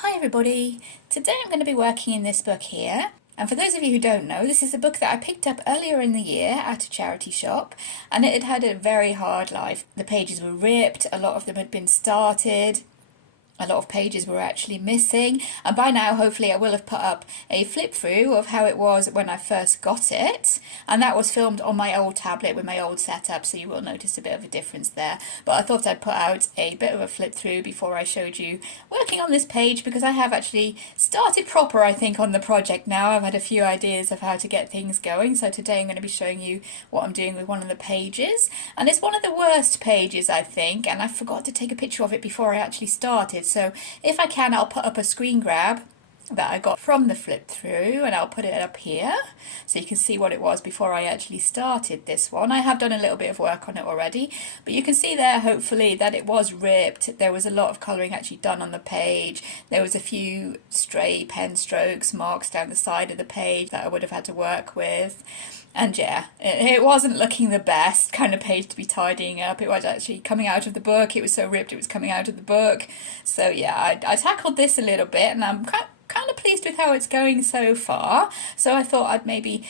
Hi everybody! Today I'm going to be working in this book here, and for those of you who don't know, this is a book that I picked up earlier in the year at a charity shop, and it had had a very hard life. The pages were ripped, a lot of them had been started, a lot of pages were actually missing, and by now hopefully I will have put up a flip through of how it was when I first got it, and that was filmed on my old tablet with my old setup, so you will notice a bit of a difference there. But I thought I'd put out a bit of a flip through before I showed you working on this page, because I have actually started proper, I think, on the project now. I've had a few ideas of how to get things going, so today I'm going to be showing you what I'm doing with one of the pages, and it's one of the worst pages, I think, and I forgot to take a picture of it before I actually started. So if I can, I'll put up a screen grab that I got from the flip through, and I'll put it up here so you can see what it was before I actually started this one. I have done a little bit of work on it already, but you can see there hopefully that it was ripped. There was a lot of colouring actually done on the page. There was a few stray pen strokes, marks down the side of the page that I would have had to work with. And yeah, it wasn't looking the best kind of page to be tidying up. It was actually coming out of the book. It was so ripped it was coming out of the book. So yeah, I tackled this a little bit, and I'm kind of pleased with how it's going so far. So I thought I'd maybe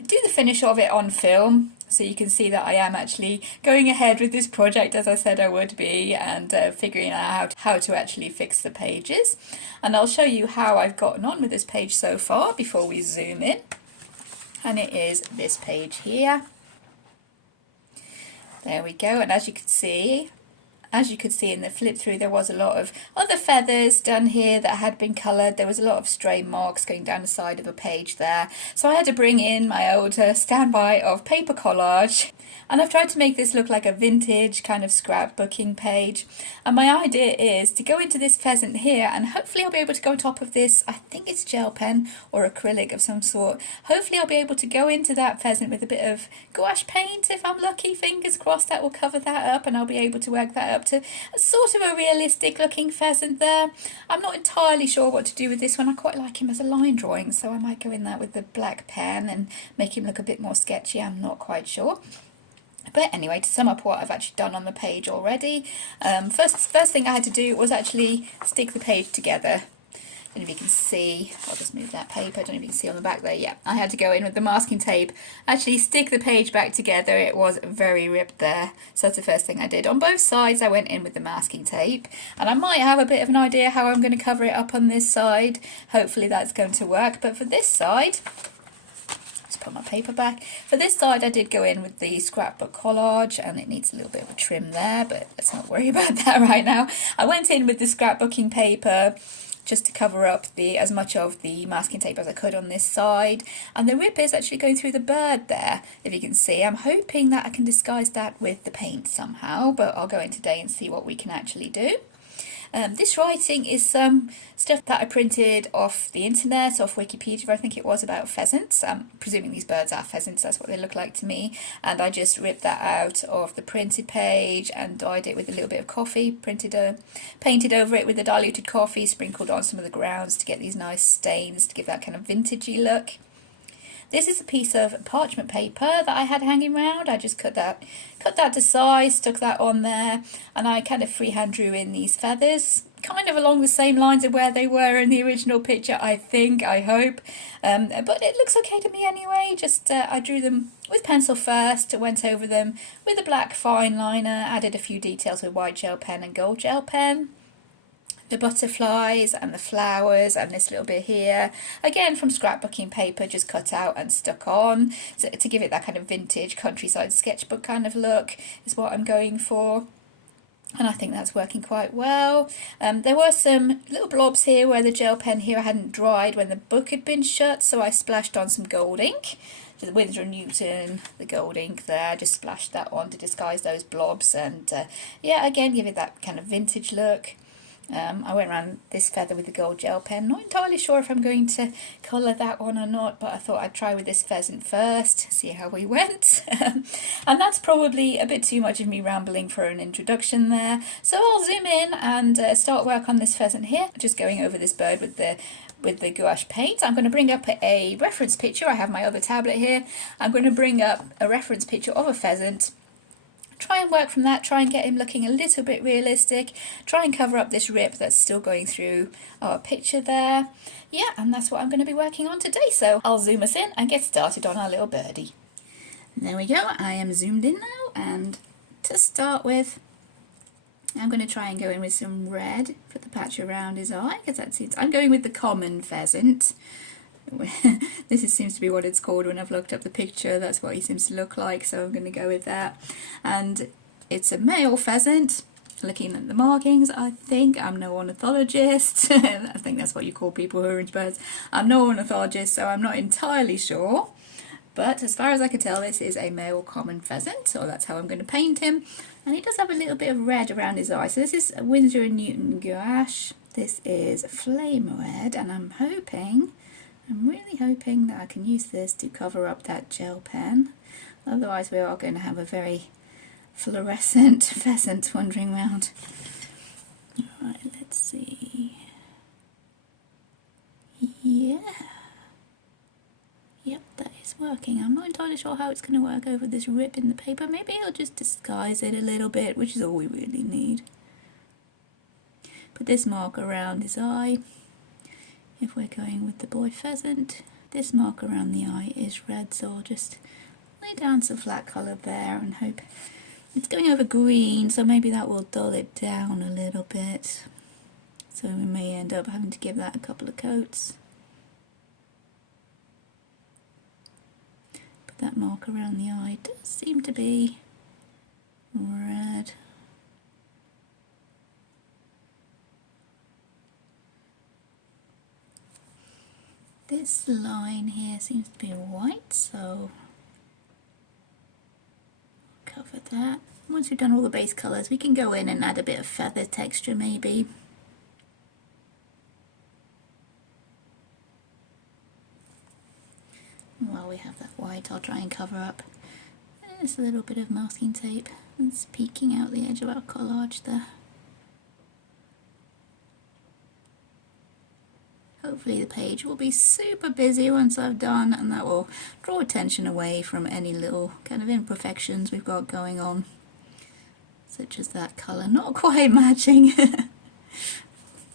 do the finish of it on film, so you can see that I am actually going ahead with this project as I said I would be, and figuring out how to actually fix the pages. And I'll show you how I've gotten on with this page so far before we zoom in. And it is this page here. There we go, and as you could see in the flip through, there was a lot of other feathers done here that had been coloured. There was a lot of stray marks going down the side of a page there. So I had to bring in my old standby of paper collage, and I've tried to make this look like a vintage kind of scrapbooking page. And my idea is to go into this pheasant here, and hopefully I'll be able to go on top of this, I think it's gel pen or acrylic of some sort. Hopefully I'll be able to go into that pheasant with a bit of gouache paint if I'm lucky. Fingers crossed that will cover that up, and I'll be able to work that up to a sort of a realistic looking pheasant there. I'm not entirely sure what to do with this one. I quite like him as a line drawing, so I might go in that with the black pen and make him look a bit more sketchy. I'm not quite sure. But anyway, to sum up what I've actually done on the page already, first thing I had to do was actually stick the page together. I don't know if you can see, I'll just move that paper, I don't know if you can see on the back there. Yeah, I had to go in with the masking tape, actually stick the page back together. It was very ripped there, so that's the first thing I did. On both sides I went in with the masking tape, and I might have a bit of an idea how I'm going to cover it up on this side. Hopefully that's going to work, but for this side, just put my paper back. For this side I did go in with the scrapbook collage, and it needs a little bit of a trim there, but let's not worry about that right now. I went in with the scrapbooking paper just to cover up as much of the masking tape as I could on this side, and the rip is actually going through the bird there, if you can see. I'm hoping that I can disguise that with the paint somehow, but I'll go in today and see what we can actually do. This writing is some stuff that I printed off the internet, off Wikipedia, I think it was, about pheasants. I'm presuming these birds are pheasants, that's what they look like to me. And I just ripped that out of the printed page and dyed it with a little bit of coffee, painted over it with the diluted coffee, sprinkled on some of the grounds to get these nice stains to give that kind of vintagey look. This is a piece of parchment paper that I had hanging around. I just cut that to size, stuck that on there, and I kind of freehand drew in these feathers, kind of along the same lines of where they were in the original picture, I hope. But it looks okay to me anyway. Just I drew them with pencil first, went over them with a black fine liner, added a few details with white gel pen and gold gel pen. The butterflies and the flowers and this little bit here, again from scrapbooking paper, just cut out and stuck on to give it that kind of vintage countryside sketchbook kind of look is what I'm going for. And I think that's working quite well. There were some little blobs here where the gel pen here hadn't dried when the book had been shut, so I splashed on some gold ink. The Winsor & Newton, the gold ink there, just splashed that on to disguise those blobs, and yeah, again give it that kind of vintage look. I went around this feather with the gold gel pen. Not entirely sure if I'm going to colour that one or not, but I thought I'd try with this pheasant first, see how we went. And that's probably a bit too much of me rambling for an introduction there. So I'll zoom in and start work on this pheasant here. Just going over this bird with the gouache paint. I'm going to bring up a reference picture. I have my other tablet here. I'm going to bring up a reference picture of a pheasant try and work from that, try and get him looking a little bit realistic, try and cover up this rip that's still going through our picture there. Yeah, and that's what I'm going to be working on today, so I'll zoom us in and get started on our little birdie. There we go, I am zoomed in now, and to start with, I'm going to try and go in with some red for the patch around his eye, because that's it. I'm going with the common pheasant. This seems to be what it's called when I've looked up the picture. That's what he seems to look like, so I'm going to go with that. And it's a male pheasant. Looking at the markings, I think I'm no ornithologist. I think that's what you call people who are into birds. I'm no ornithologist, so I'm not entirely sure. But as far as I can tell, this is a male common pheasant, so that's how I'm going to paint him. And he does have a little bit of red around his eye. So this is Winsor & Newton gouache. This is flame red, and I'm really hoping that I can use this to cover up that gel pen. Otherwise we are going to have a very fluorescent pheasant wandering around. Alright, let's see. Yeah. Yep, that is working. I'm not entirely sure how it's going to work over this rip in the paper. Maybe I'll just disguise it a little bit, which is all we really need. Put this mark around his eye. If we're going with the boy pheasant, this mark around the eye is red, so I'll just lay down some flat colour there and hope it's going over green, so maybe that will dull it down a little bit. So we may end up having to give that a couple of coats. That mark around the eye does seem to be red. This line here seems to be white, so cover that. Once we've done all the base colours, we can go in and add a bit of feather texture maybe. While we have that white, I'll try and cover up just a little bit of masking tape that's peeking out the edge of our collage there. Hopefully the page will be super busy once I've done, and that will draw attention away from any little kind of imperfections we've got going on, such as that colour not quite matching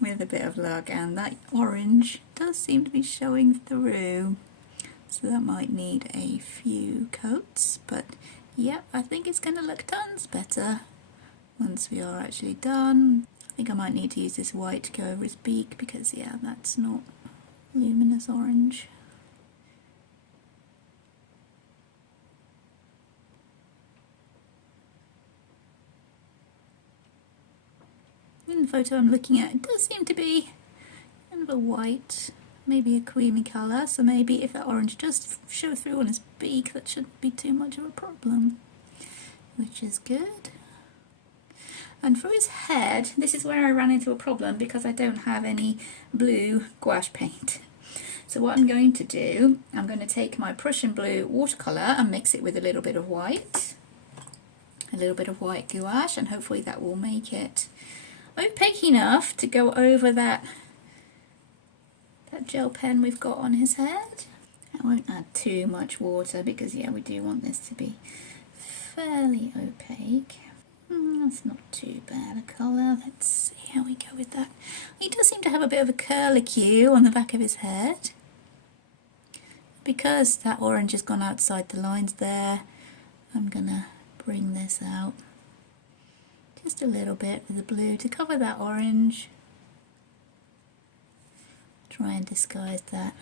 with a bit of luck, and that orange does seem to be showing through. So that might need a few coats, but yeah, I think it's going to look tons better once we are actually done. I think I might need to use this white to go over his beak because yeah, that's not luminous orange. In the photo I'm looking at, it does seem to be kind of a white, maybe a creamy colour, so maybe if that orange does show through on his beak, that shouldn't be too much of a problem, which is good. And for his head, this is where I ran into a problem because I don't have any blue gouache paint. So what I'm going to do, I'm going to take my Prussian blue watercolour and mix it with a little bit of white gouache, and hopefully that will make it opaque enough to go over that gel pen we've got on his head. I won't add too much water because yeah, we do want this to be fairly opaque. That's not too bad a colour. Let's see how we go with that. He does seem to have a bit of a curlicue on the back of his head. Because that orange has gone outside the lines there, I'm gonna bring this out just a little bit with the blue to cover that orange. Try and disguise that.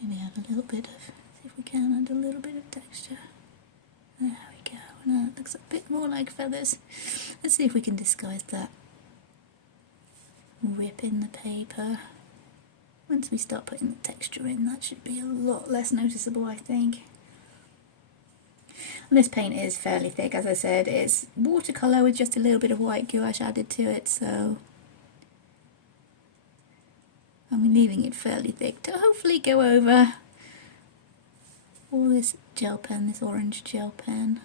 Maybe add a little bit of, see if we can add a little bit of texture. There we go. Now it looks a bit more like feathers. Let's see if we can disguise that rip in the paper. Once we start putting the texture in, that should be a lot less noticeable, I think. And this paint is fairly thick, as I said. It's watercolour with just a little bit of white gouache added to it, so I'm leaving it fairly thick to hopefully go over all this gel pen, this orange gel pen.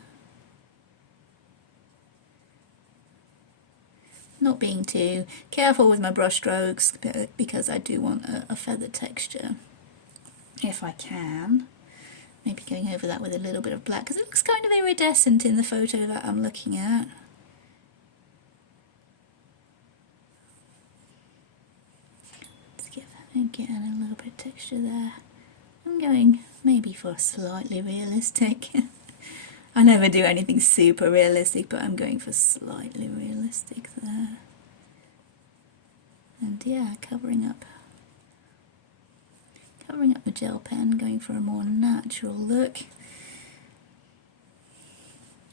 Not being too careful with my brush strokes because I do want a feather texture if I can. Maybe going over that with a little bit of black, because it looks kind of iridescent in the photo that I'm looking at. Let's give again a little bit of texture there. I'm going maybe for slightly realistic. I never do anything super realistic, but I'm going for slightly realistic there. And yeah, covering up the gel pen, going for a more natural look.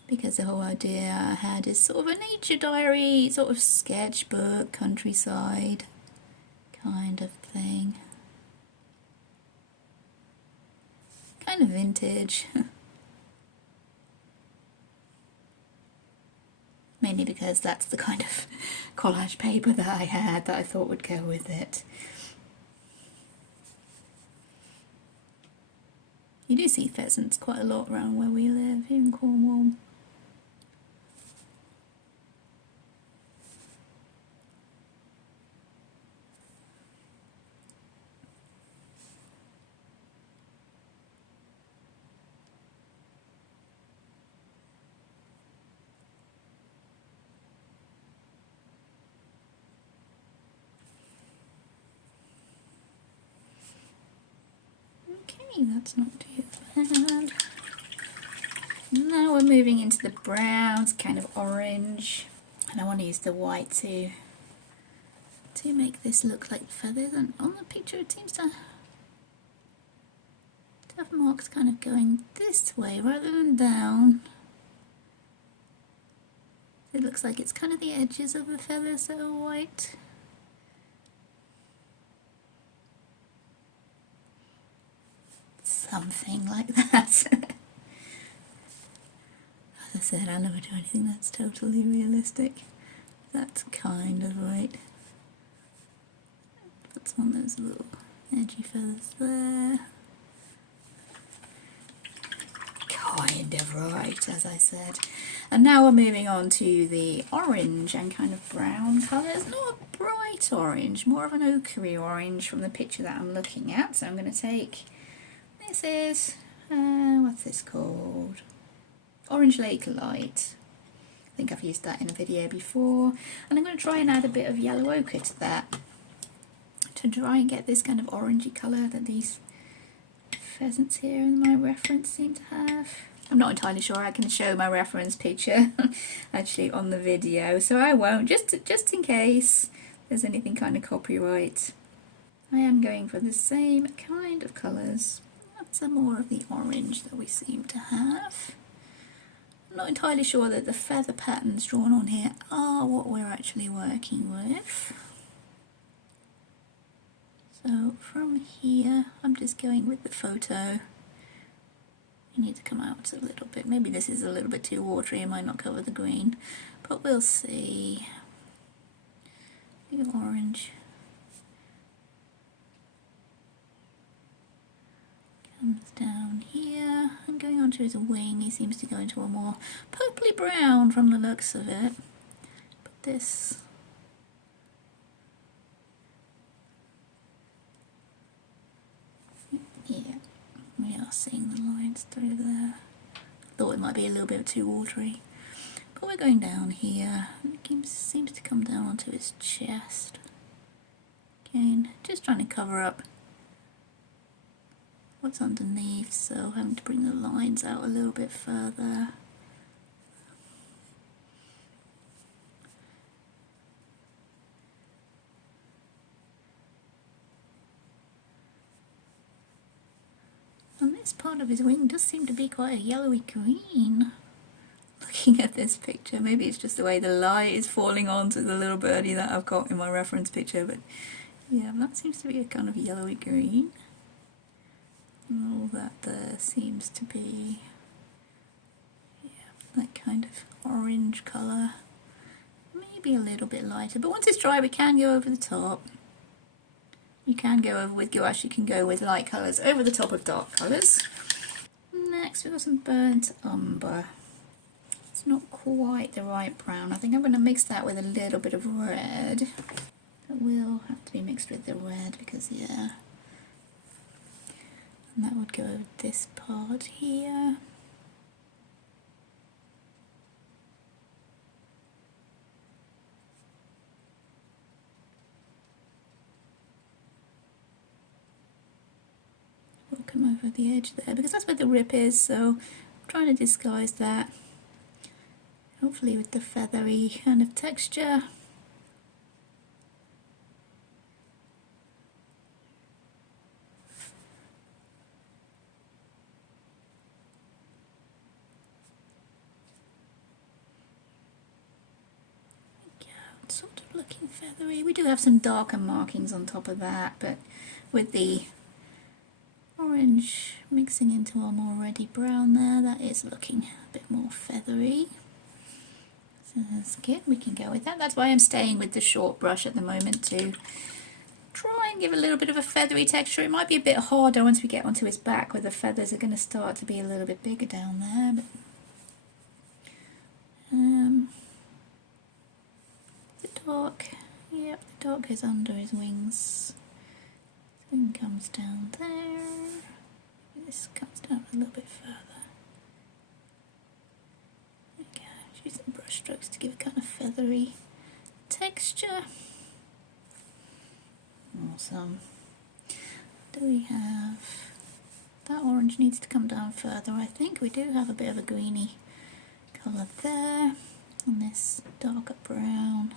Because the whole idea I had is sort of a nature diary, sort of sketchbook, countryside kind of thing. Kind of vintage. Mainly because that's the kind of collage paper that I had that I thought would go with it. You do see pheasants quite a lot around where we live here in Cornwall. Okay, that's not too bad. Now we're moving into the browns, kind of orange, and I want to use the white to make this look like feathers. And on the picture it seems to have marks kind of going this way rather than down. It looks like it's kind of the edges of the feathers that are white. Something like that. As I said, I never do anything that's totally realistic. That's kind of right. Put some of those little edgy feathers there. Kind of right, as I said. And now we're moving on to the orange and kind of brown colours. Not a bright orange, more of an ochre orange from the picture that I'm looking at. So I'm going to take, this is, what's this called? Orange Lake Light. I think I've used that in a video before. And I'm going to try and add a bit of yellow ochre to that, to try and get this kind of orangey colour that these pheasants here in my reference seem to have. I'm not entirely sure I can show my reference picture actually on the video, so I won't, just in case there's anything kind of copyright. I am going for the same kind of colours. That's some more of the orange that we seem to have. I'm not entirely sure that the feather patterns drawn on here are what we're actually working with. So from here, I'm just going with the photo. You need to come out a little bit. Maybe this is a little bit too watery, it might not cover the green, but we'll see. The orange comes down here, and going onto his wing, he seems to go into a more purpley brown from the looks of it. But this, yeah, we are seeing the lines through there. Thought it might be a little bit too watery, but we're going down here, and it seems to come down onto his chest. Again, just trying to cover up what's underneath, so having to bring the lines out a little bit further. And this part of his wing does seem to be quite a yellowy green. Looking at this picture, maybe it's just the way the light is falling onto the little birdie that I've got in my reference picture, but yeah, that seems to be a kind of yellowy green. And all that there seems to be, yeah, that kind of orange colour. Maybe a little bit lighter, but once it's dry we can go over the top. You can go over with gouache, you can go with light colours over the top of dark colours. Next we've got some burnt umber. It's not quite the right brown. I think I'm going to mix that with a little bit of red. It will have to be mixed with the red because, yeah, And that would go over this part here. We'll come over the edge there because that's where the rip is, so I'm trying to disguise that, hopefully with the feathery kind of texture. Sort of looking feathery. We do have some darker markings on top of that, but with the orange mixing into our already brown there, that is looking a bit more feathery. So that's good, we can go with that. That's why I'm staying with the short brush at the moment to try and give a little bit of a feathery texture. It might be a bit harder once we get onto his back, where the feathers are going to start to be a little bit bigger down there. But, dark, yep, the dark is under his wings. His wing comes down there. This comes down a little bit further. Okay, use some brush strokes to give a kind of feathery texture. Awesome. Do we have that orange needs to come down further? I think we do have a bit of a greeny colour there, and this darker brown.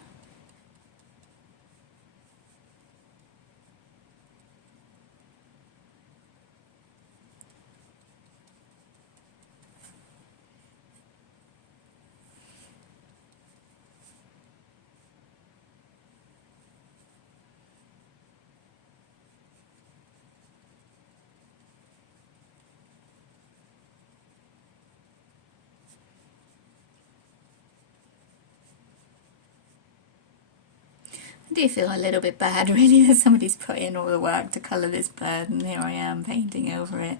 I do feel a little bit bad really that somebody's put in all the work to colour this bird and here I am painting over it.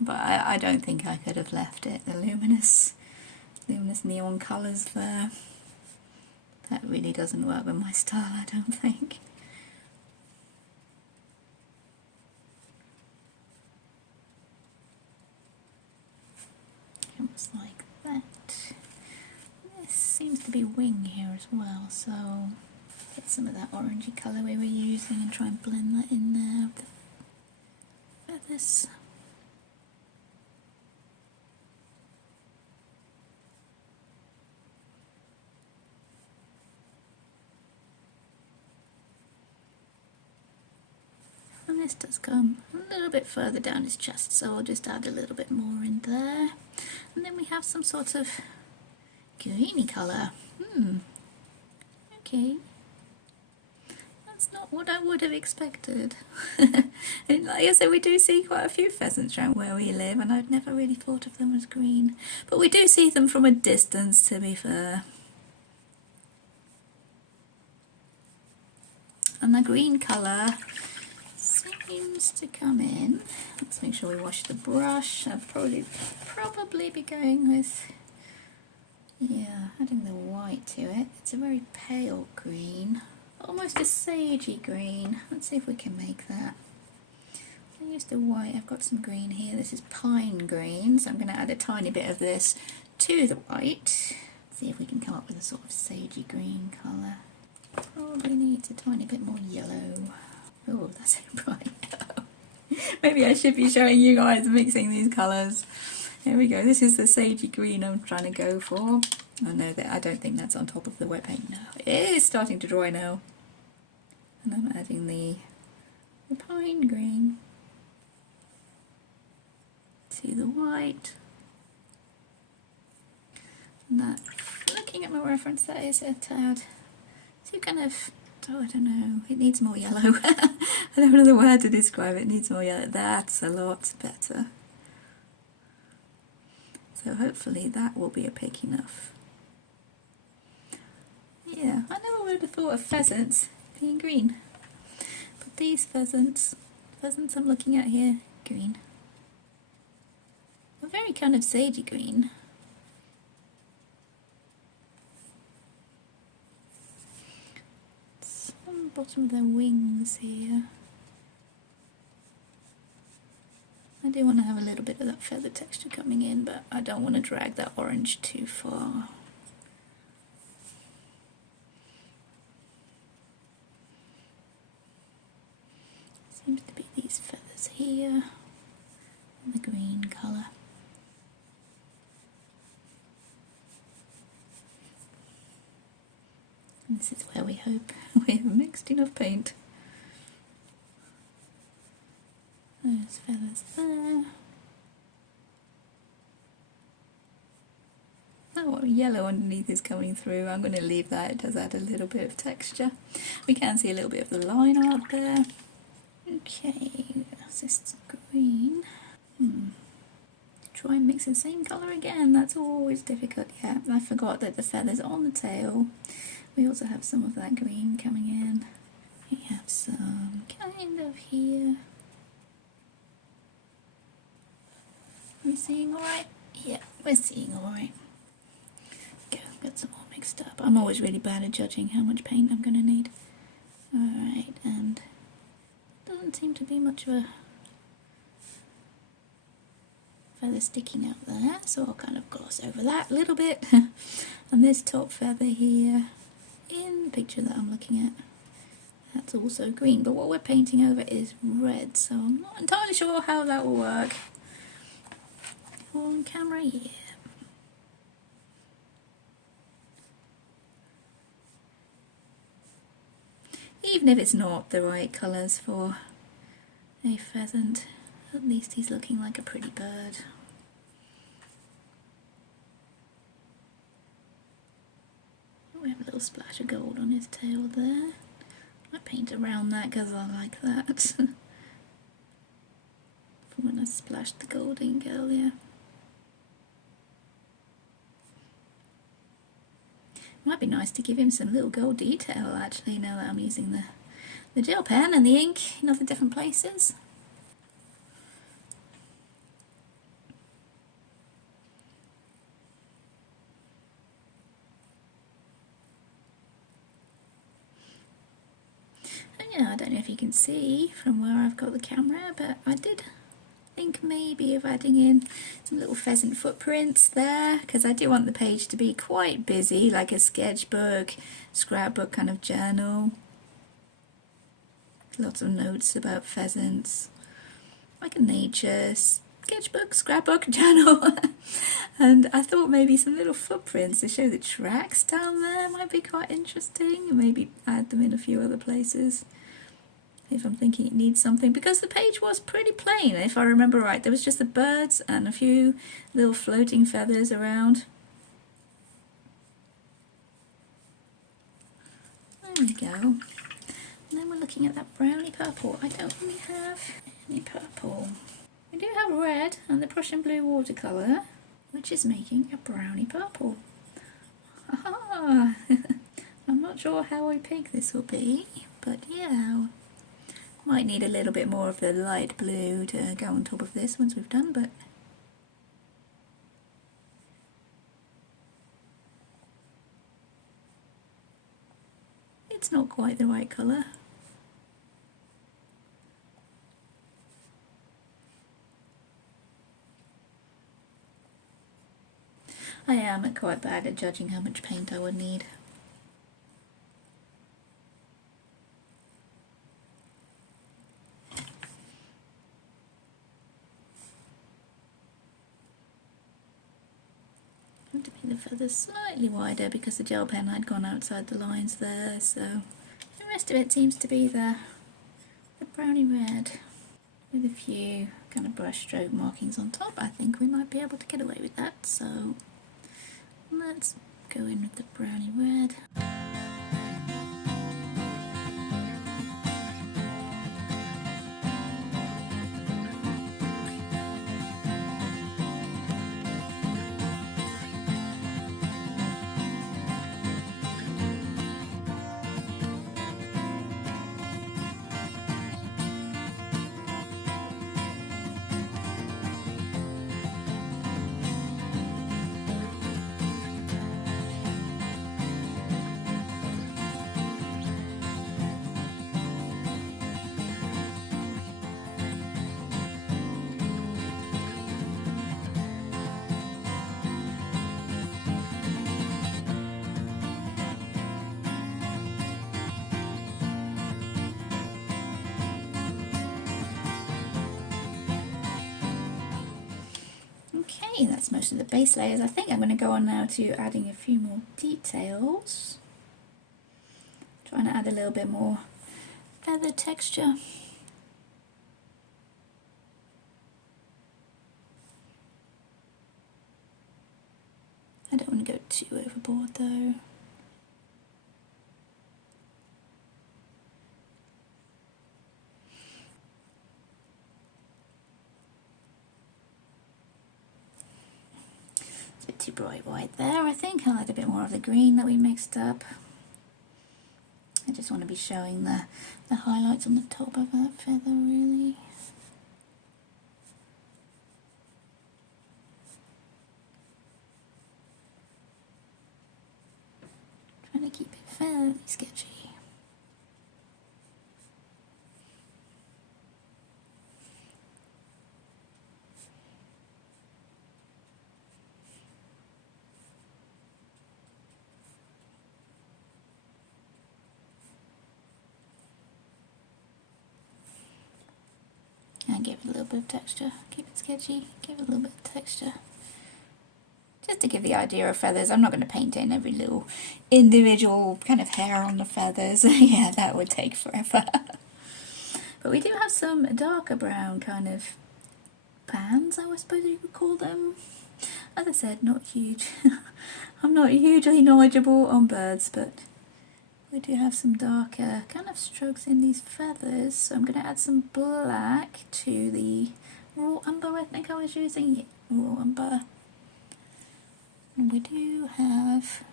But I don't think I could have left it, the luminous neon colours there. That really doesn't work with my style, I don't think. Almost like that. Seems to be wing here as well, so get some of that orangey colour we were using and try and blend that in there with the feathers. And this does come a little bit further down his chest, so I'll just add a little bit more in there. And then we have some sort of greeny colour. Okay. That's not what I would have expected. And like I said, we do see quite a few pheasants around where we live, and I'd never really thought of them as green. But we do see them from a distance, to be fair. And the green colour seems to come in. Let's make sure we wash the brush. I'll probably be going with, yeah, adding the white to it. It's a very pale green, almost a sagey green. Let's see if we can make that. I used the white, I've got some green here. This is pine green, so I'm going to add a tiny bit of this to the white. See if we can come up with a sort of sagey green colour. Probably needs a tiny bit more yellow. Oh, that's a bright yellow. Maybe I should be showing you guys mixing these colours. Here we go, this is the sagey green I'm trying to go for. Oh no, I don't think that's on top of the wet paint. No, it is starting to dry now. And I'm adding the pine green to the white. And that, looking at my reference, that is a tad too kind of, oh, I don't know, it needs more yellow. I don't know the word to describe it, it needs more yellow. That's a lot better. So hopefully that will be a pick enough. Yeah, I never would have thought of pheasants being green. But these pheasants I'm looking at here, green. A very kind of sagey green. It's on the bottom of their wings here. I do want to have a little bit of that feather texture coming in, but I don't want to drag that orange too far. Seems to be these feathers here, and the green colour. And this is where we hope we have mixed enough paint. There's feathers there. Oh, yellow underneath is coming through. I'm going to leave that. It does add a little bit of texture. We can see a little bit of the line art there. Okay, that's this green. Try and mix the same colour again. That's always difficult. Yeah, I forgot that the feathers on the tail. We also have some of that green coming in. We have some kind of here. Are we seeing alright? Yeah, we're seeing alright. Go, got some more mixed up. I'm always really bad at judging how much paint I'm going to need. Alright, and doesn't seem to be much of a feather sticking out there, so I'll kind of gloss over that a little bit. And this top feather here, in the picture that I'm looking at, that's also green, but what we're painting over is red, so I'm not entirely sure how that will work. On camera, yeah. Even if it's not the right colours for a pheasant, at least he's looking like a pretty bird. We have a little splash of gold on his tail there. I paint around that because I like that. From when I splashed the gold ink earlier. Might be nice to give him some little gold detail actually, now that I'm using the gel pen and the ink in other different places. And yeah, I don't know if you can see from where I've got the camera, but I did think maybe of adding in some little pheasant footprints there, because I do want the page to be quite busy, like a sketchbook, scrapbook kind of journal. Lots of notes about pheasants, like a nature sketchbook, scrapbook, journal. And I thought maybe some little footprints to show the tracks down there might be quite interesting, and maybe add them in a few other places if I'm thinking it needs something, because the page was pretty plain, if I remember right. There was just the birds and a few little floating feathers around. There we go. And then we're looking at that browny purple. I don't really have any purple. We do have red and the Prussian blue watercolour, which is making a browny purple. Aha! I'm not sure how opaque this will be, but yeah. Might need a little bit more of the light blue to go on top of this once we've done, but it's not quite the right colour. I am quite bad at judging how much paint I would need. To make the feathers slightly wider because the gel pen had gone outside the lines there, so the rest of it seems to be the browny red with a few kind of brush stroke markings on top. I think we might be able to get away with that, so let's go in with the browny red. Okay, that's most of the base layers. I think I'm going to go on now to adding a few more details. Trying to add a little bit more feather texture. I don't want to go too overboard though. It's a bit too bright white there, I think. I'll add a bit more of the green that we mixed up. I just want to be showing the highlights on the top of that feather, really. Trying to keep it fairly sketchy. And give it a little bit of texture. Keep it sketchy, give it a little bit of texture. Just to give the idea of feathers. I'm not going to paint in every little individual kind of hair on the feathers. Yeah, that would take forever. But we do have some darker brown kind of bands, I suppose you could call them. As I said, not huge. I'm not hugely knowledgeable on birds, but we do have some darker kind of strokes in these feathers. So I'm going to add some black to the raw umber, I think I was using. Yeah, raw umber. And we do have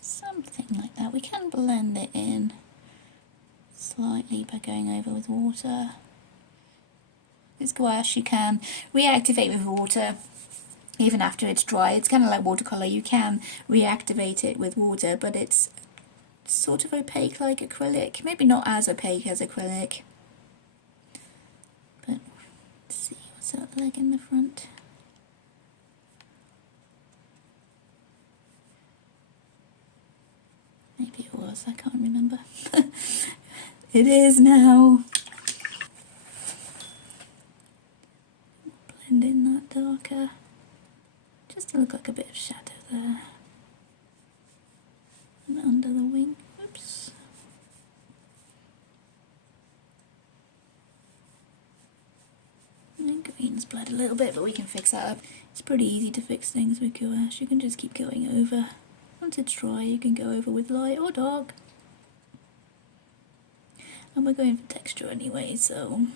something like that. We can blend it in slightly by going over with water. It's gouache, you can reactivate with water even after it's dry. It's kind of like watercolour, you can reactivate it with water, but it's sort of opaque like acrylic. Maybe not as opaque as acrylic. But let's see, what's that leg in the front? Maybe it was, I can't remember. It is now. Blend in that darker, just to look like a bit of shadow there. And under the wing, oops. And green's bled a little bit, but we can fix that up. It's pretty easy to fix things with gouache. You can just keep going over. Once it's dry, you can go over with light or dark. And we're going for texture anyway, so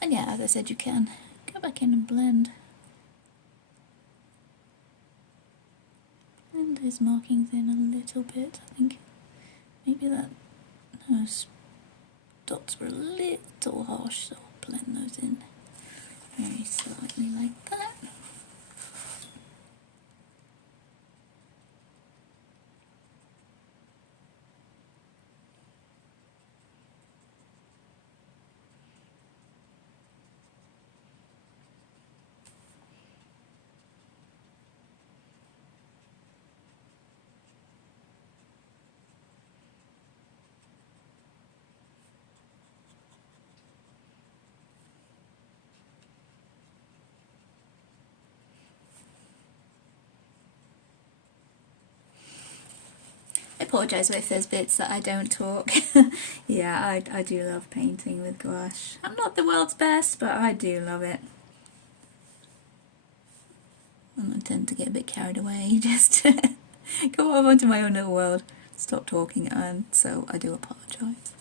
and yeah, as I said, you can go back in and blend. And those markings in a little bit, I think. Maybe that those dots were a little harsh, so I'll blend those in very slightly like that. I apologise if there's bits that I don't talk. Yeah, I do love painting with gouache. I'm not the world's best, but I do love it. And I tend to get a bit carried away, just go off onto my own little world, stop talking, and so I do apologise.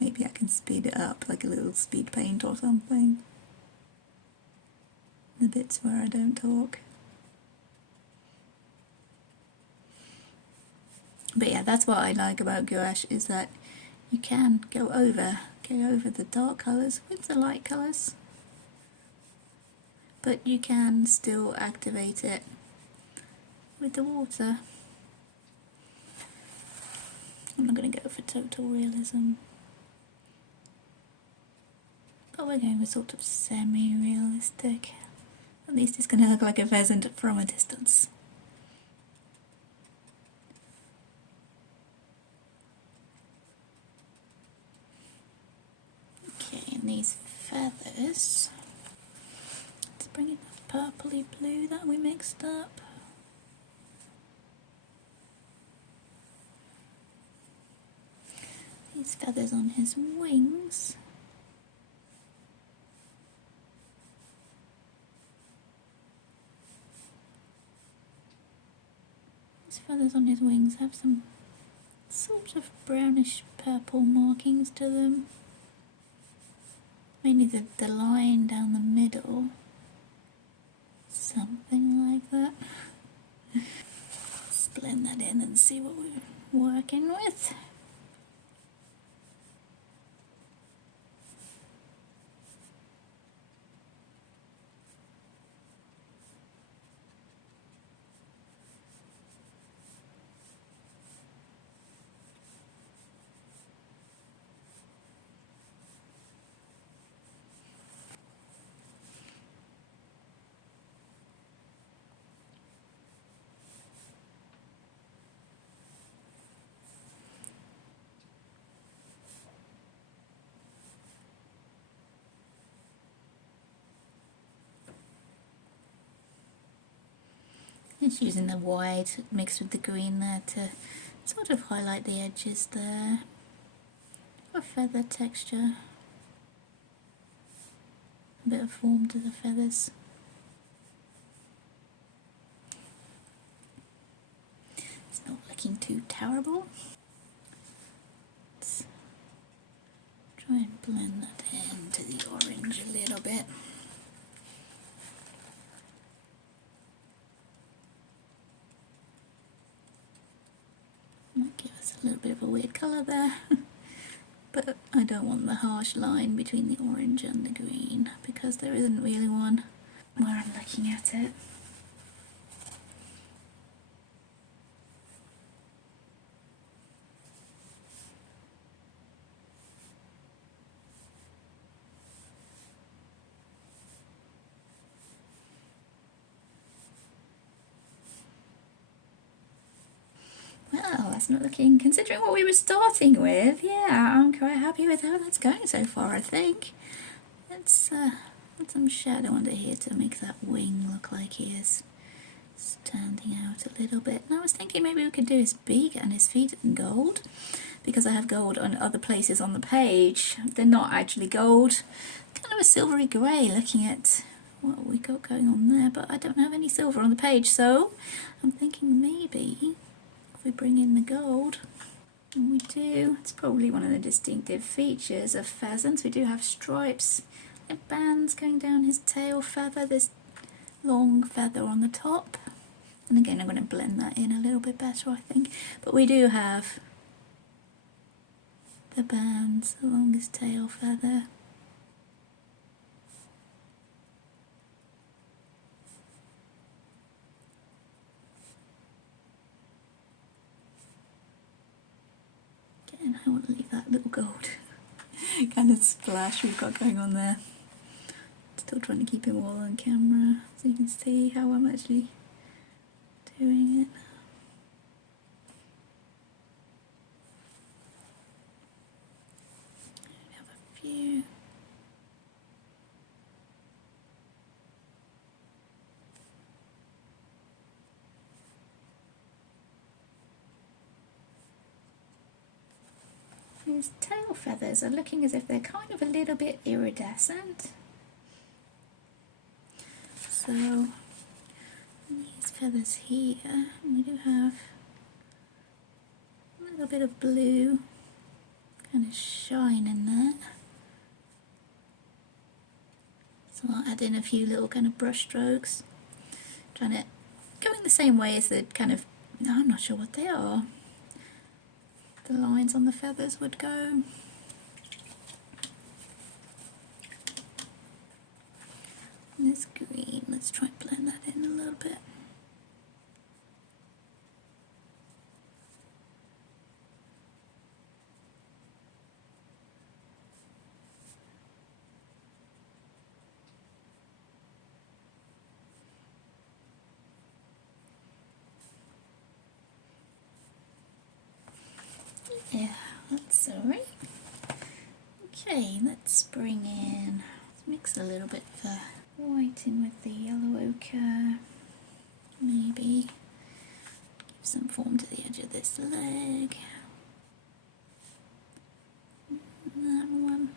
Maybe I can speed it up, like a little speed paint or something. The bits where I don't talk. But yeah, that's what I like about gouache, is that you can go over the dark colours with the light colours. but you can still activate it with the water. I'm not going to go for total realism, but we're going with sort of semi-realistic. At least it's going to look like a pheasant from a distance. Okay, and these feathers, let's bring in the purpley blue that we mixed up. These feathers on his wings. These feathers on his wings have some sort of brownish purple markings to them. Mainly the line down the middle. Something like that. Let's blend that in and see what we're working with. Just using the white mixed with the green there to sort of highlight the edges there. A feather texture. A bit of form to the feathers. It's not looking too terrible. Let's try and blend that into the orange a little bit. Might give us a little bit of a weird colour there, but I don't want the harsh line between the orange and the green because there isn't really one where I'm looking at it. Well, that's not looking, considering what we were starting with, yeah, I'm quite happy with how that's going so far, I think. Let's add some shadow under here to make that wing look like he is standing out a little bit. And I was thinking maybe we could do his beak and his feet in gold, because I have gold on other places on the page. They're not actually gold, kind of a silvery grey looking at what we got going on there, but I don't have any silver on the page, so I'm thinking maybe we bring in the gold, and we do. It's probably one of the distinctive features of pheasants. We do have stripes and bands going down his tail feather, this long feather on the top. And again, I'm going to blend that in a little bit better, I think. But we do have the bands along his tail feather. I want to leave that little gold kind of splash we've got going on there. Still trying to keep him all on camera so you can see how I'm actually doing it. We have a few. His tail feathers are looking as if they're kind of a little bit iridescent. So these feathers here, we do have a little bit of blue kind of shine in there. So I'll add in a few little kind of brush strokes, trying to go in the same way as the kind of, I'm not sure what they are, the lines on the feathers would go. This green, let's try and blend that in a little bit. Yeah, that's alright. Okay, let's bring in, let's mix a little bit of the white in with the yellow ochre. Maybe give some form to the edge of this leg. That one.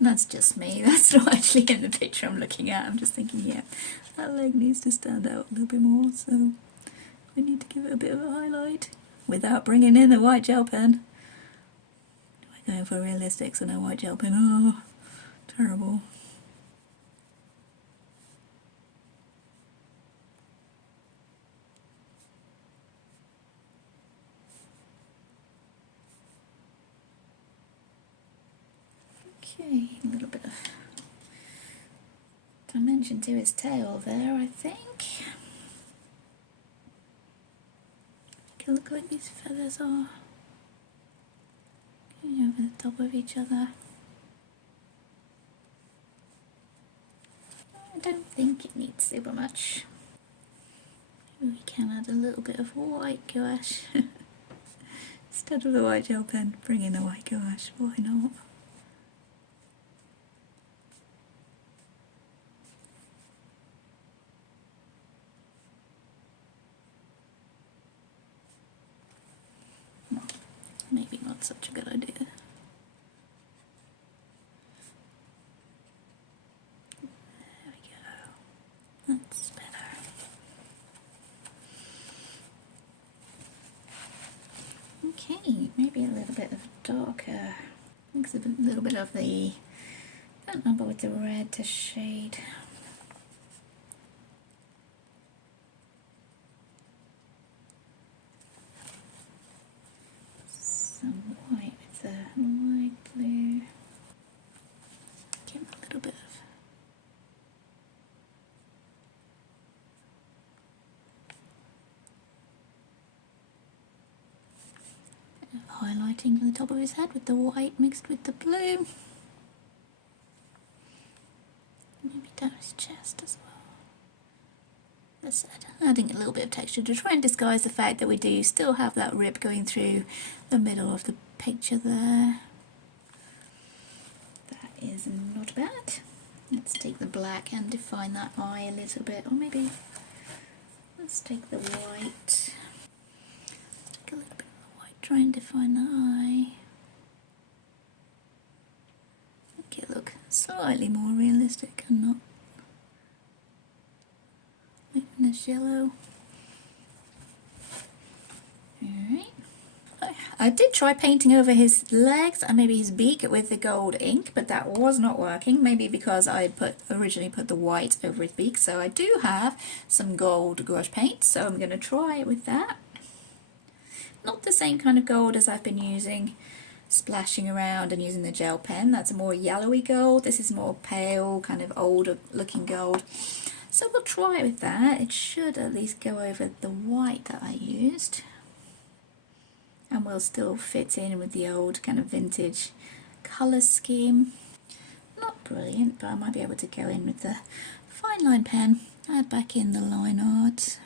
That's just me, that's not actually in the picture I'm looking at. I'm just thinking, yeah, that leg needs to stand out a little bit more, so we need to give it a bit of a highlight without bringing in the white gel pen. We're going for realistic, so no white gel pen. Oh, terrible. Okay, a little bit of dimension to his tail there, I think. Look like these feathers are going over the top of each other. I don't think it needs super much. Maybe we can add a little bit of white gouache. Instead of the white gel pen, bring in the white gouache, why not? Maybe not such a good idea. There we go. That's better. Okay, maybe a little bit of darker. Mix a little bit of the burnt umber with the red to shade. Some white with the light blue. Give it a little bit of highlighting to the top of his head with the white mixed with the blue. Maybe down his chest as well. As I said, adding a little bit of texture to try and disguise the fact that we do still have that rib going through the middle of the picture there. That is not bad. Let's take the black and define that eye a little bit, or maybe let's take the white. Take a little bit of the white, try and define the eye. Make it look slightly more realistic and not luminous yellow. Alright. I did try painting over his legs and maybe his beak with the gold ink, but that was not working. Maybe because I originally put the white over his beak. So I do have some gold gouache paint, so I'm going to try it with that. Not the same kind of gold as I've been using, splashing around and using the gel pen. That's a more yellowy gold. This is more pale, kind of older looking gold. So we'll try it with that. It should at least go over the white that I used. And will still fit in with the old kind of vintage colour scheme. Not brilliant, but I might be able to go in with the fine line pen, add back in the line art.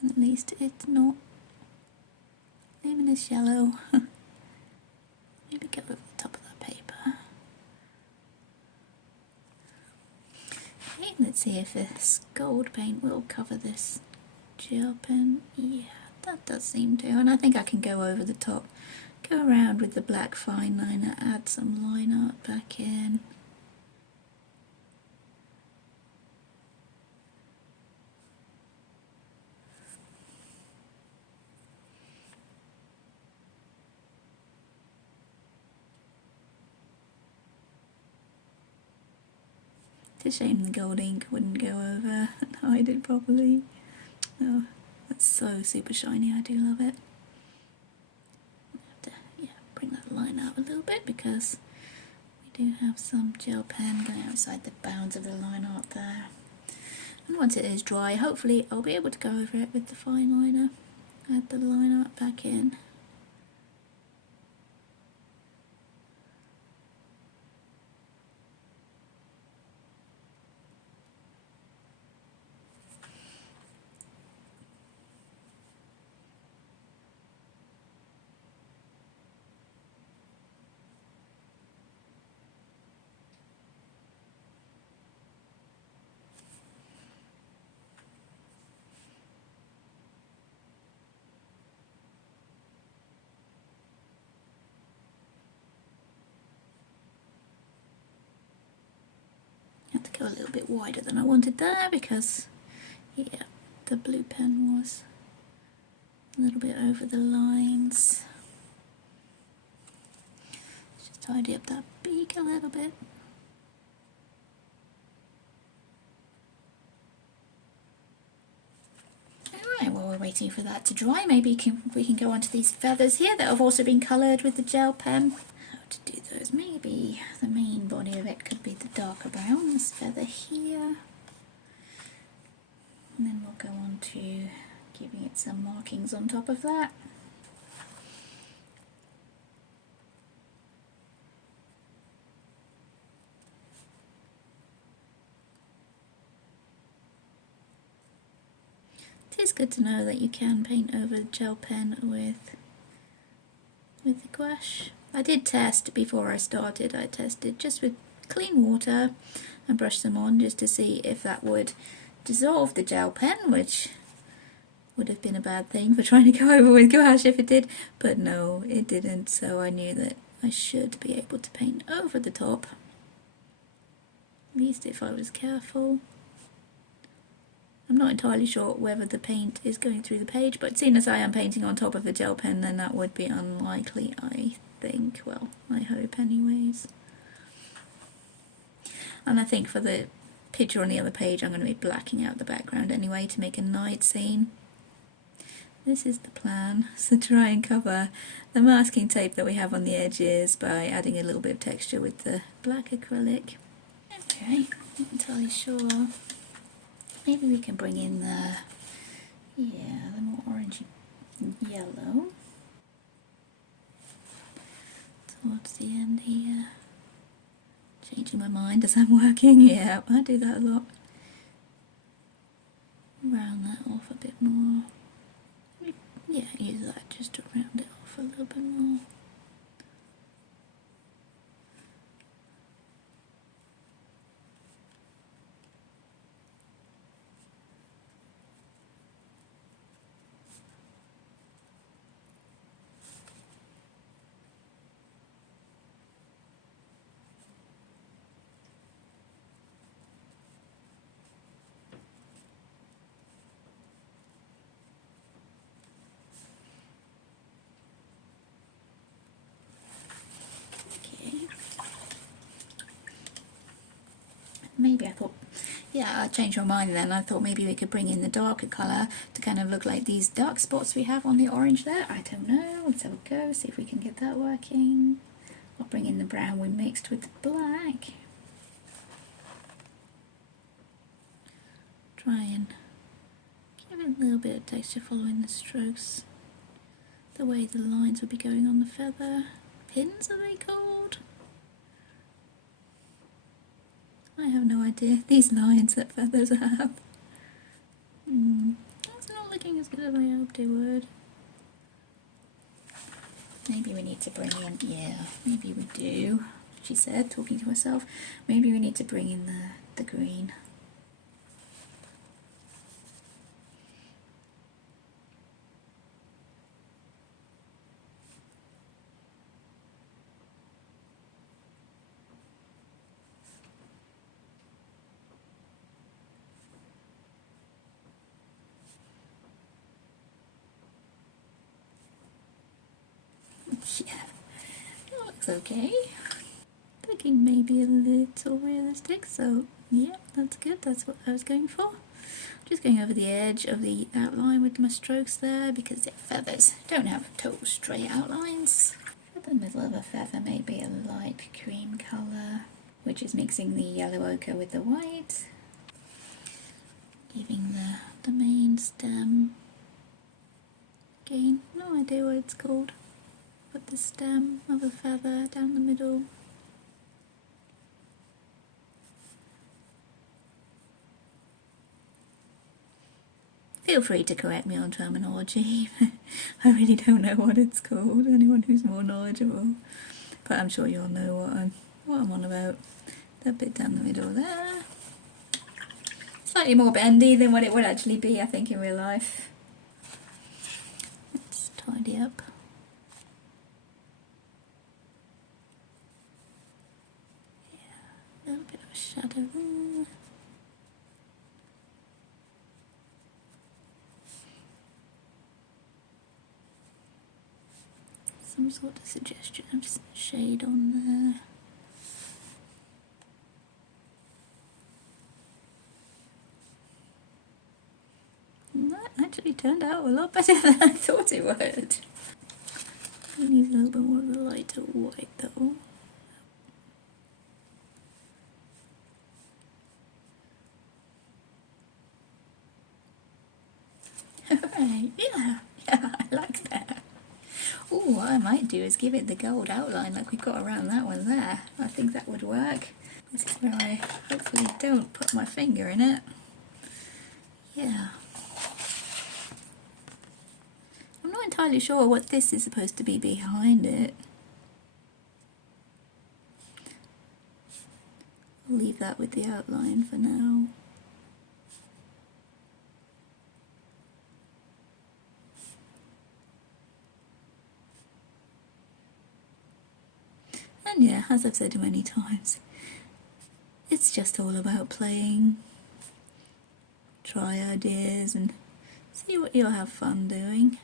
And at least it's not luminous yellow. Maybe go over the top of that paper. Okay, let's see if this gold paint will cover this gel pen. Yeah, that does seem to, and I think I can go over the top, go around with the black fine liner, add some line art back in. It's a shame the gold ink wouldn't go over and hide it properly. Oh, that's so super shiny, I do love it. Have to, yeah, bring that line out a little bit because we do have some gel pen going outside the bounds of the line art there. And once it is dry, hopefully I'll be able to go over it with the fine liner. Add the line art back in. Had to go a little bit wider than I wanted there because, yeah, the blue pen was a little bit over the lines. Let's just tidy up that beak a little bit. Alright, while we're waiting for that to dry, maybe we can go on to these feathers here that have also been coloured with the gel pen. How to do those? Maybe the main body of it could be the darker brown, this feather here. And then we'll go on to giving it some markings on top of that. It is good to know that you can paint over the gel pen with the gouache. I did test before I started, I tested just with clean water and brushed them on just to see if that would dissolve the gel pen, which would have been a bad thing for trying to go over with gouache if it did, but no, it didn't, so I knew that I should be able to paint over the top, at least if I was careful. I'm not entirely sure whether the paint is going through the page, but seeing as I am painting on top of a gel pen, then that would be unlikely, I think. Well, I hope anyways. And I think for the picture on the other page, I'm going to be blacking out the background anyway to make a night scene. This is the plan, so try and cover the masking tape that we have on the edges by adding a little bit of texture with the black acrylic. Okay, not entirely sure. Maybe we can bring in the more orangey yellow towards the end here. Changing my mind as I'm working, yeah, I do that a lot. Round that off a bit more. Yeah, use that just to round it off a little bit more. Maybe I thought, yeah, I changed my mind then. I thought maybe we could bring in the darker colour to kind of look like these dark spots we have on the orange there. I don't know. Let's have a go, see if we can get that working. I'll bring in the brown we mixed with the black. Try and give it a little bit of texture following the strokes. The way the lines would be going on the feather. Pins, are they called? I have no idea. These lines that feathers have. It's not looking as good as I hoped it would. Maybe we need to bring in, yeah, maybe we do, she said, talking to herself. Maybe we need to bring in the green. Yeah, that looks okay. The thinking maybe a little realistic, so yeah, that's good, that's what I was going for. Just going over the edge of the outline with my strokes there because their feathers don't have total straight outlines. For the middle of a feather, maybe a light cream colour, which is mixing the yellow ochre with the white, giving the main stem. Again, no idea what it's called, but the stem of a feather down the middle. Feel free to correct me on terminology. I really don't know what it's called. Anyone who's more knowledgeable, but I'm sure you'll know what I'm on about. That bit down the middle there. Slightly more bendy than what it would actually be, I think, in real life. Let's tidy up. Yeah, a little bit of a shadow there. Some sort of suggestion of shade on there. And that actually turned out a lot better than I thought it would. It needs a little bit more of a lighter white though. Alright, yeah, I like that. Oh, what I might do is give it the gold outline like we got around that one there. I think that would work. This is where I hopefully don't put my finger in it. Yeah. I'm not entirely sure what this is supposed to be behind it. I'll leave that with the outline for now. And yeah, as I've said many times, it's just all about playing. Try ideas and see what you'll have fun doing.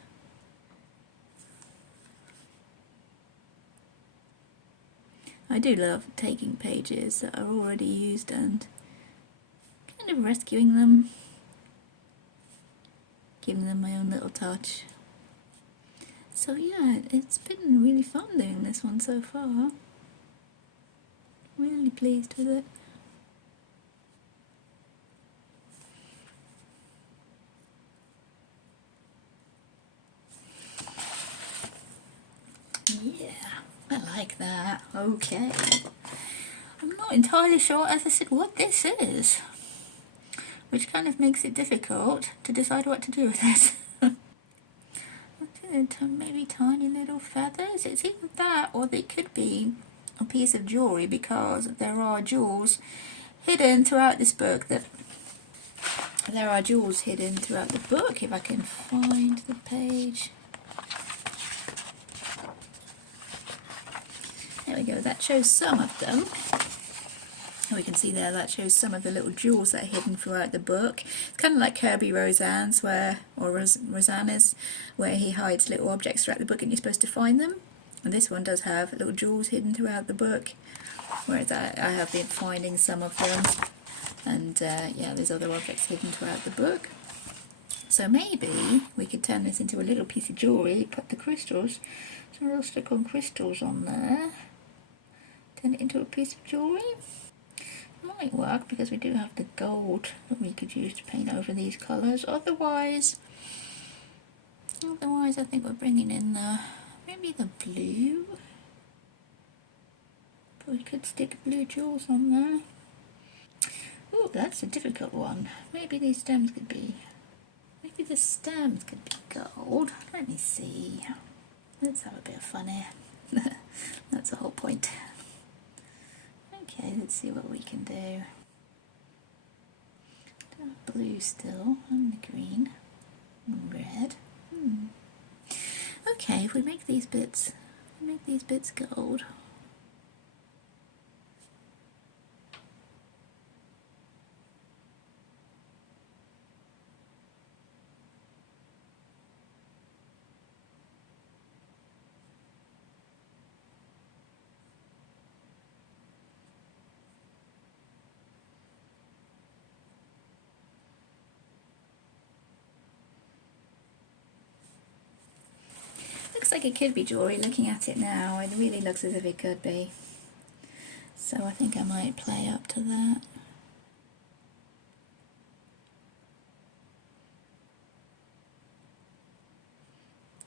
I do love taking pages that are already used and kind of rescuing them, giving them my own little touch. So yeah, it's been really fun doing this one so far. Really pleased with it. Yeah, I like that. Okay. I'm not entirely sure, as I said, what this is, which kind of makes it difficult to decide what to do with it. Maybe tiny little feathers. It's either that or they could be a piece of jewellery, because there are jewels hidden throughout this book if I can find the page. There we go, that shows some of them. We can see there that shows some of the little jewels that are hidden throughout the book. It's kind of like Kirby Roseanne's, Rosanna's, where he hides little objects throughout the book and you're supposed to find them. And this one does have little jewels hidden throughout the book, whereas I have been finding some of them. And yeah, there's other objects hidden throughout the book. So maybe we could turn this into a little piece of jewellery, put the crystals, some real stick-on crystals on there, turn it into a piece of jewellery. Might work because we do have the gold that we could use to paint over these colours. Otherwise I think we're bringing in maybe the blue. But we could stick blue jewels on there. Ooh, that's a difficult one. Maybe the stems could be gold. Let me see. Let's have a bit of fun here. That's the whole point. Okay, let's see what we can do. Blue still, and the green, and red. Okay, if we make these bits gold. like it could be jewellery looking at it now. It really looks as if it could be. So I think I might play up to that.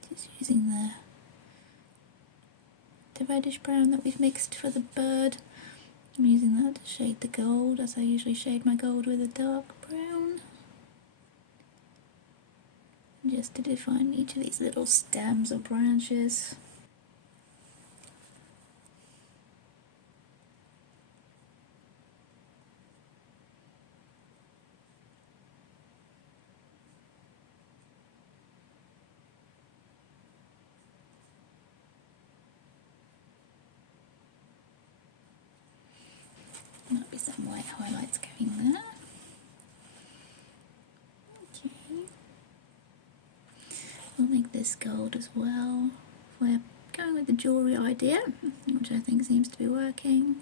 Just using the reddish brown that we've mixed for the bird. I'm using that to shade the gold, as I usually shade my gold with a dark brown. Just to define each of these little stems or branches. Might be some white highlights going there. Okay. We'll make this gold as well. We're going with the jewellery idea, which I think seems to be working.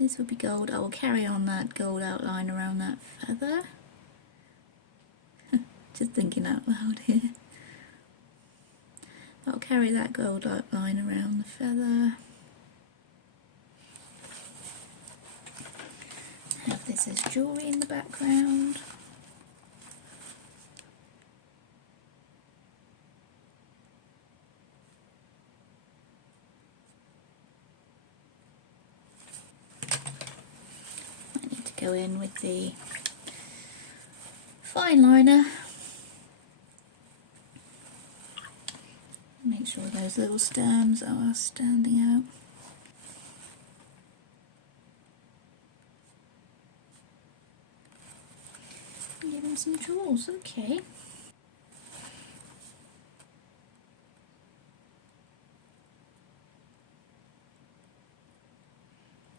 This will be gold. I will carry on that gold outline around that feather. Just thinking out loud here. I'll carry that gold outline around the feather. Have this as jewellery in the background. I need to go in with the fine liner. Make sure those little stems are standing out. Give him some jewels, okay.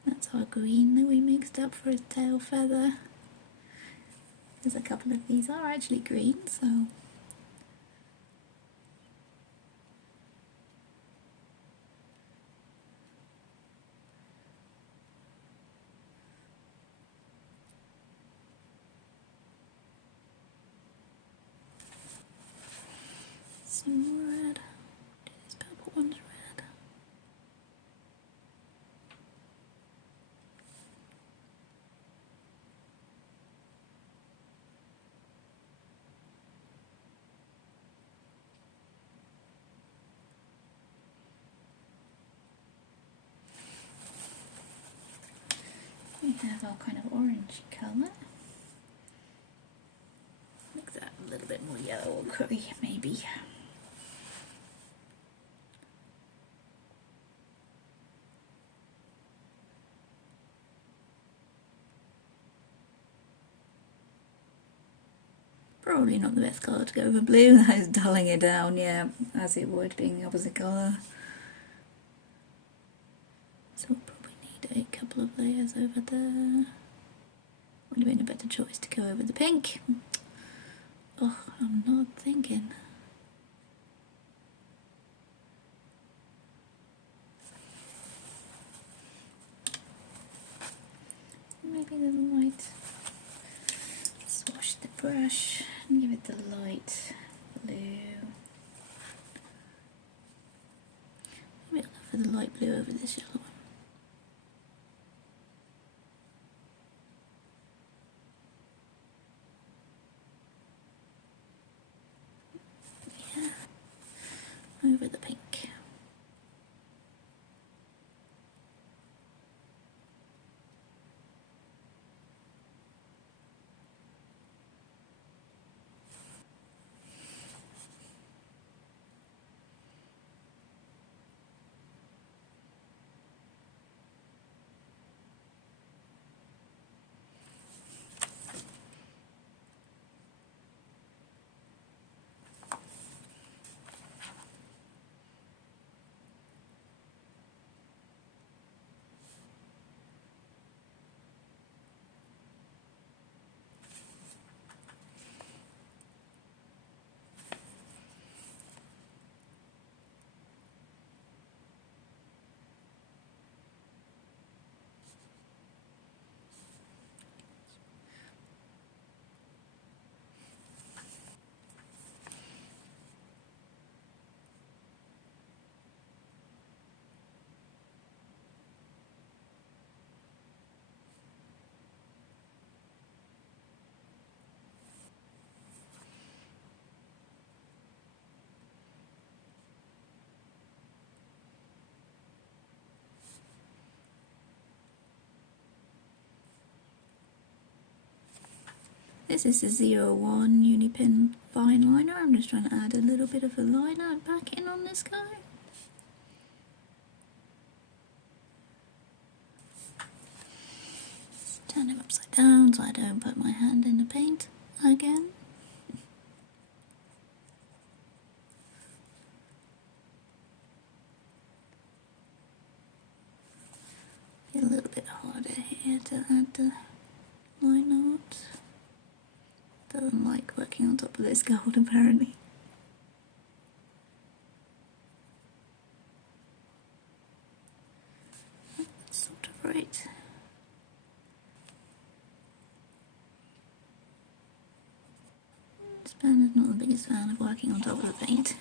That's our green that we mixed up for his tail feather. There's a couple of these are actually green, so some red. This purple one's red. We have our kind of orangey colour. Make that a little bit more yellow or curry, maybe. Probably not the best colour to go over blue. That is dulling it down, yeah, as it would, being the opposite colour. So we'll probably need a couple of layers over there. Would have been a better choice to go over the pink. Oh, I'm not thinking. Maybe the light. Wash the brush and give it the light blue. Maybe I'll go for the light blue over this yellow one. Yeah, over the pink. This is the 01 Unipin fine liner. I'm just trying to add a little bit of a liner back in on this guy. Turn him upside down so I don't put my hand in the paint again. Be a little bit harder here to add the line art. Doesn't like working on top of this gold apparently. That's sort of right. Sped is not the biggest fan of working on top of the paint.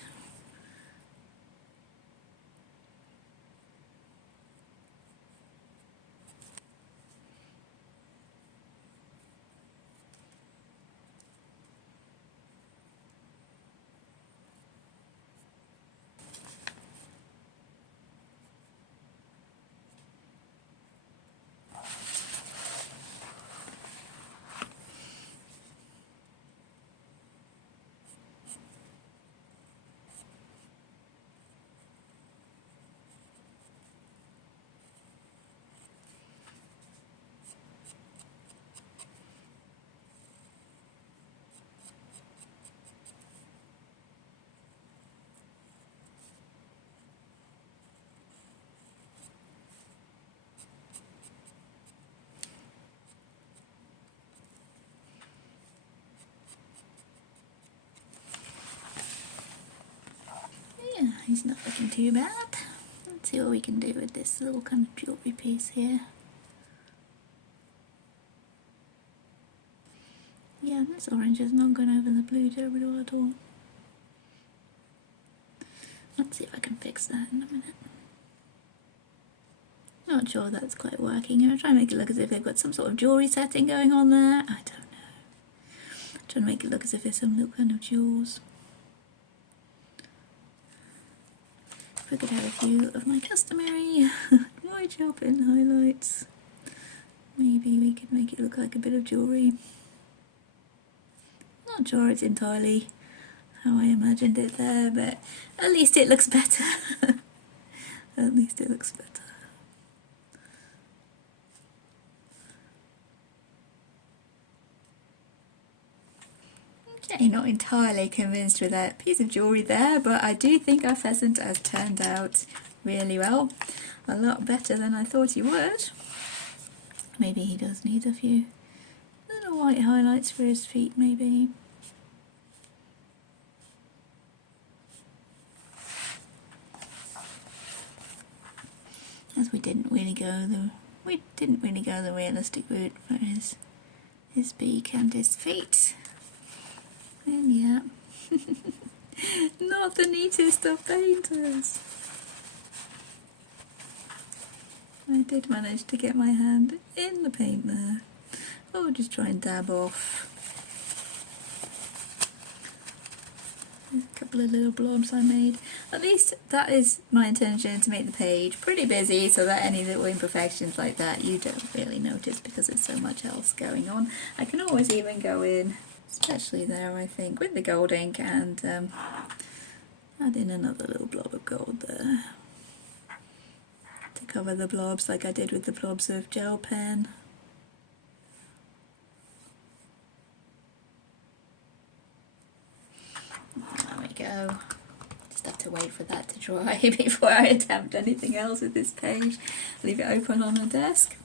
Yeah, he's not looking too bad. Let's see what we can do with this little kind of jewellery piece here. Yeah, this orange has not gone over the blue terribly well at all. Let's see if I can fix that in a minute. Not sure that's quite working. I'm trying to make it look as if they've got some sort of jewellery setting going on there. I don't know. I'm trying to make it look as if there's some little kind of jewels. If we could have a few of my customary white sharpen highlights, maybe we could make it look like a bit of jewellery. Not sure it's entirely how I imagined it there, but at least it looks better. At least it looks better. Okay, not entirely convinced with that piece of jewellery there, but I do think our pheasant has turned out really well. A lot better than I thought he would. Maybe he does need a few little white highlights for his feet, maybe. As we didn't really go the realistic route for his beak and his feet. And yeah, not the neatest of painters. I did manage to get my hand in the paint there. I'll just try and dab off a couple of little blobs I made. At least that is my intention, to make the page pretty busy so that any little imperfections like that you don't really notice because there's so much else going on. I can always even go in, especially there I think, with the gold ink and add in another little blob of gold there to cover the blobs like I did with the blobs of gel pen. There we go. Just have to wait for that to dry before I attempt anything else with this page. Leave it open on a desk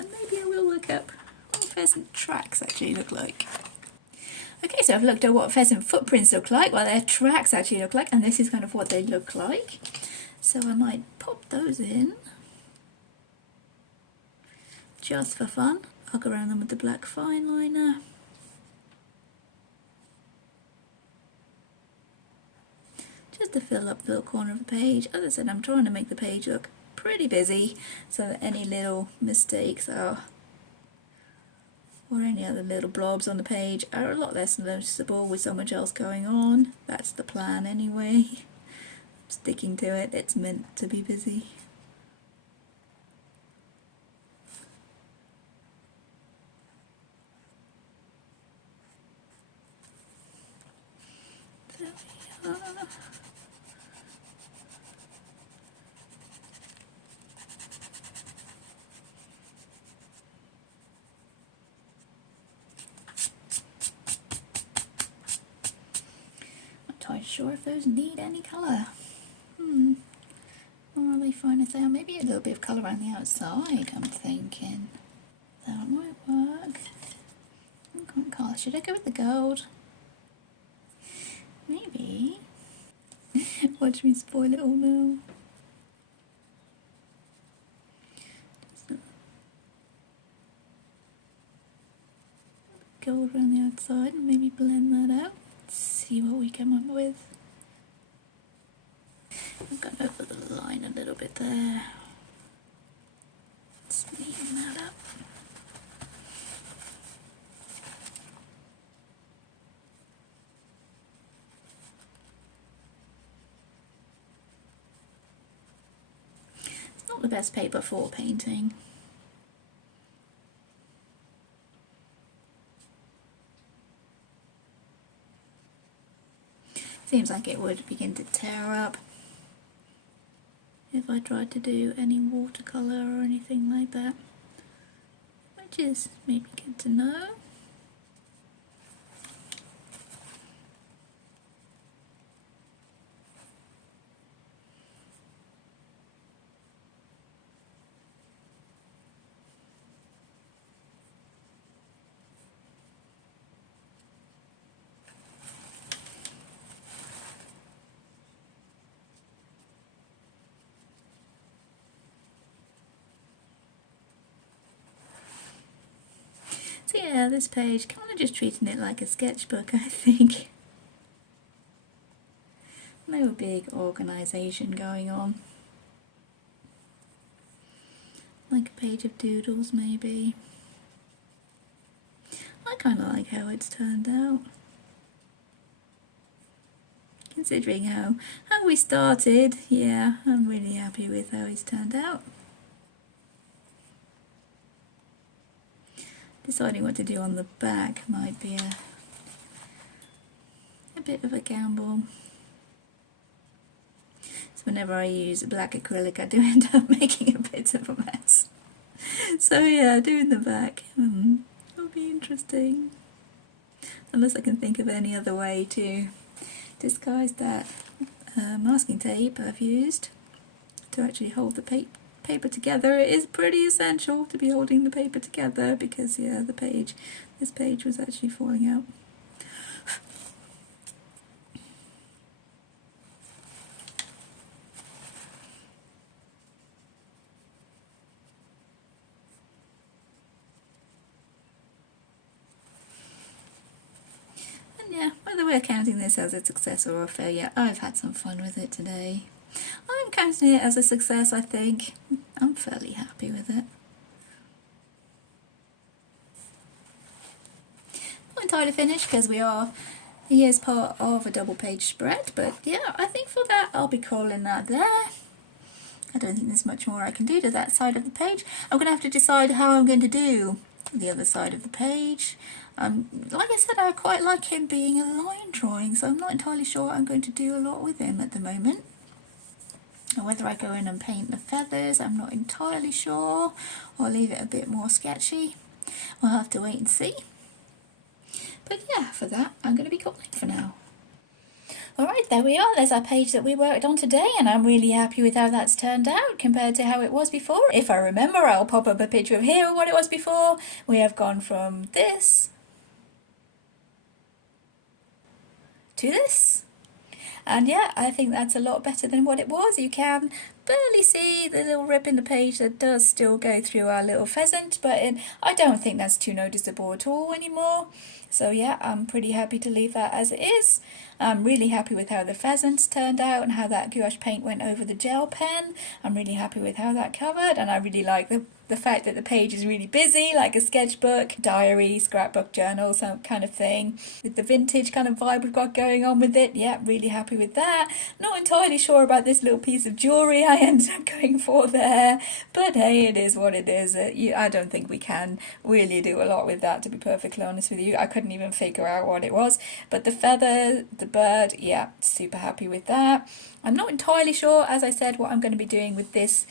and maybe I will look up what pheasant tracks actually look like. Okay, so I've looked at what pheasant footprints look like, what their tracks actually look like, and this is kind of what they look like. So I might pop those in just for fun. I'll go around them with the black fine liner. Just to fill up the little corner of the page. As I said, I'm trying to make the page look pretty busy so that any little mistakes or any other little blobs on the page are a lot less noticeable with so much else going on. That's the plan anyway. I'm sticking to it. It's meant to be busy. we are. Not entirely sure if those need any colour. Or are they fine as they are? Maybe a little bit of colour around the outside, I'm thinking. That might work. What colour? Should I go with the gold? Maybe. Watch me spoil it all now. Gold around the outside and maybe blend that out. Let's see what we come up with. I've gone over the line a little bit there. Let's neaten that up. It's not the best paper for painting. Seems like it would begin to tear up if I tried to do any watercolour or anything like that, which is maybe good to know. So yeah, this page, kind of just treating it like a sketchbook, I think. No big organisation going on. Like a page of doodles, maybe. I kind of like how it's turned out. Considering how we started, yeah, I'm really happy with how it's turned out. Deciding what to do on the back might be a bit of a gamble. So whenever I use black acrylic I do end up making a bit of a mess. So yeah, doing the back will be interesting. Unless I can think of any other way to disguise that masking tape I've used to actually hold the paper together. It is pretty essential to be holding the paper together because yeah, this page was actually falling out. And yeah, whether we're counting this as a success or a failure, I've had some fun with it today. I'm counting it as a success, I think. I'm fairly happy with it. Not entirely finished because he is part of a double page spread, but yeah, I think for that I'll be calling that there. I don't think there's much more I can do to that side of the page. I'm going to have to decide how I'm going to do the other side of the page. Like I said, I quite like him being a line drawing, so I'm not entirely sure I'm going to do a lot with him at the moment. And whether I go in and paint the feathers, I'm not entirely sure, or leave it a bit more sketchy. We'll have to wait and see. But yeah, for that, I'm going to be calling for now. Alright, there we are. There's our page that we worked on today, and I'm really happy with how that's turned out compared to how it was before. If I remember, I'll pop up a picture of here of what it was before. We have gone from this to this. And yeah, I think that's a lot better than what it was. You can barely see the little rip in the page that does still go through our little pheasant, but I don't think that's too noticeable at all anymore. So yeah, I'm pretty happy to leave that as it is. I'm really happy with how the pheasants turned out and how that gouache paint went over the gel pen. I'm really happy with how that covered, and I really like the fact that the page is really busy, like a sketchbook, diary, scrapbook, journal, some kind of thing. With the vintage kind of vibe we've got going on with it, yeah, really happy with that. Not entirely sure about this little piece of jewellery, I ended up going for there, but hey, it is what it is. I don't think we can really do a lot with that, to be perfectly honest with you. I couldn't even figure out what it was, but the feather, the bird, yeah, super happy with that. I'm not entirely sure, as I said, what I'm going to be doing with this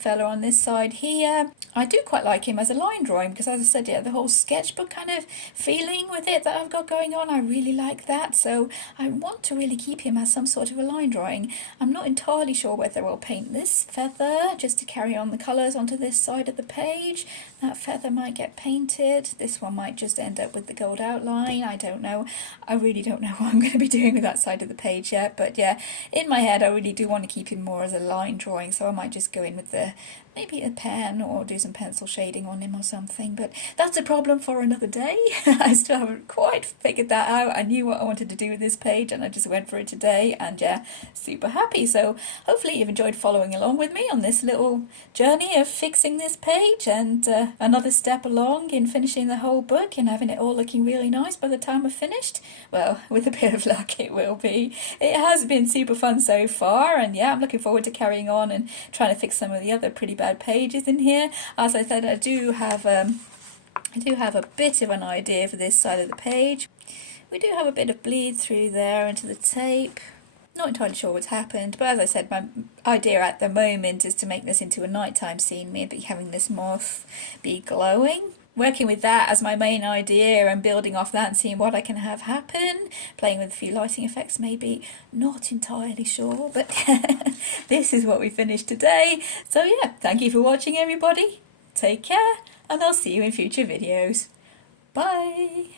fella on this side here. I do quite like him as a line drawing because, as I said, yeah, the whole sketchbook kind of feeling with it that I've got going on, I really like that. So I want to really keep him as some sort of a line drawing. I'm not entirely sure whether I'll paint this feather just to carry on the colours onto this side of the page. That feather might get painted. This one might just end up with the gold outline. I don't know. I really don't know what I'm going to be doing with that side of the page yet. But yeah, in my head, I really do want to keep him more as a line drawing. So I might just go in with maybe a pen or do some pencil shading on him or something, but that's a problem for another day. I still haven't quite figured that out. I knew what I wanted to do with this page and I just went for it today, and yeah, super happy. So hopefully you've enjoyed following along with me on this little journey of fixing this page, and another step along in finishing the whole book and having it all looking really nice by the time I've finished. Well, with a bit of luck it will be. It has been super fun so far, and yeah, I'm looking forward to carrying on and trying to fix some of the other pretty bad pages in here. As I said, I do have a bit of an idea for this side of the page. We do have a bit of bleed through there into the tape. Not entirely sure what's happened, but as I said, my idea at the moment is to make this into a nighttime scene, maybe having this moth be glowing. Working with that as my main idea and building off that and seeing what I can have happen. Playing with a few lighting effects maybe. Not entirely sure, but this is what we finished today. So yeah, thank you for watching everybody. Take care, and I'll see you in future videos. Bye!